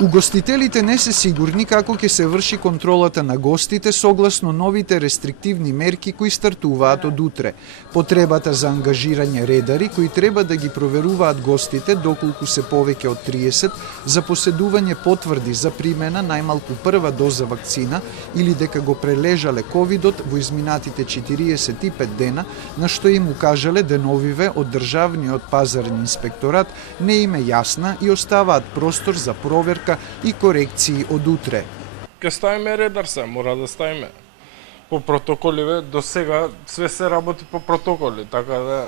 Угостителите не се сигурни како ќе се врши контролата на гостите согласно новите рестриктивни мерки кои стартуваат од утре. Потребата за ангажирање редари кои треба да ги проверуваат гостите доколку се повеќе од 30 за поседување потврди за примена најмалку прва доза вакцина или дека го прележале ковидот во изминатите 45 дена, на што им укажале деновиве од Државниот пазарен инспекторат, не им е јасна и оставаат простор за проверка и корекции од утре. Ке ставиме редар се, мора да ставиме. По протоколи, до сега све се работи по протоколи, така да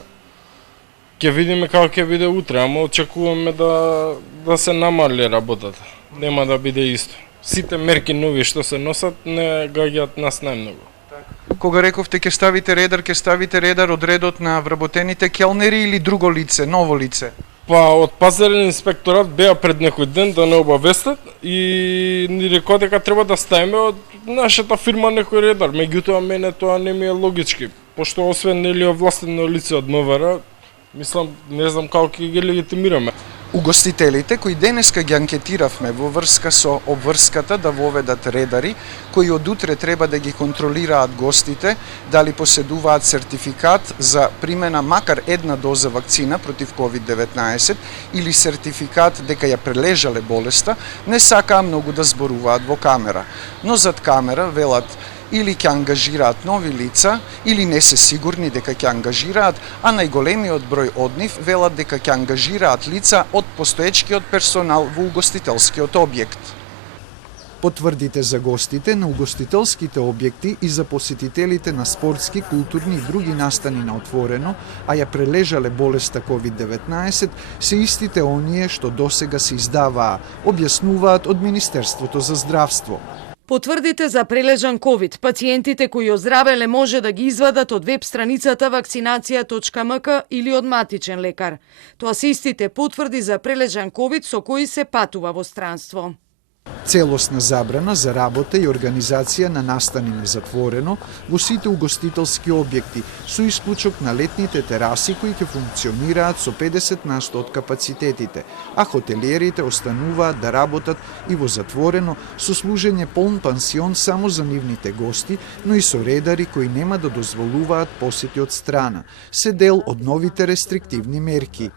ќе видиме како ќе биде утре, ама очекуваме да се намали работата. Нема да биде исто. Сите мерки нови што се носат не гаѓаат нас најмногу. Кога рековте ќе ставите редар од редот на вработените келнери или друго лице, ново лице? Па од пазарен инспекторат беа пред некој ден да не обавестат и ни рекоа дека треба да ставиме од нашата фирма некој редар. Меѓутоа мене тоа не ми е логички, пошто освен нели овластено лице од МВР, мислам, не знам како ќе ги легитимираме. Угостителите кои денеска ги анкетиравме во врска со обврската да воведат редари, кои од утре треба да ги контролираат гостите, дали поседуваат сертификат за примена макар една доза вакцина против COVID-19 или сертификат дека ја прележале болеста, не сакаа многу да зборуваат во камера. Но зад камера велат или ќе ангажираат нови лица, или не се сигурни дека ќе ангажираат, а најголемиот број од нив велат дека ќе ангажираат лица од постоечкиот персонал во угостителскиот објект. Потврдите за гостите на угостителските објекти и за посетителите на спортски, културни и други настани на отворено, а ја прележале болеста COVID-19, се истите оние што досега се издаваа, објаснуваат од Министерството за здравство. Потврдите за прележан ковид, пациентите кои оздравеле може да ги извадат од веб страницата vakcinacija.mk или од матичен лекар. Тоа се истите потврди за прележан ковид со кои се патува во странство. Целосна забрана за работа и организација на настани на затворено во сите угостителски објекти, со исклучок на летните тераси кои ќе функционираат со 50% од капацитетите, а хотелиерите остануваат да работат и во затворено со служење полн пансион само за нивните гости, но и со редари кои нема да дозволуваат посети од страна, се дел од новите рестриктивни мерки.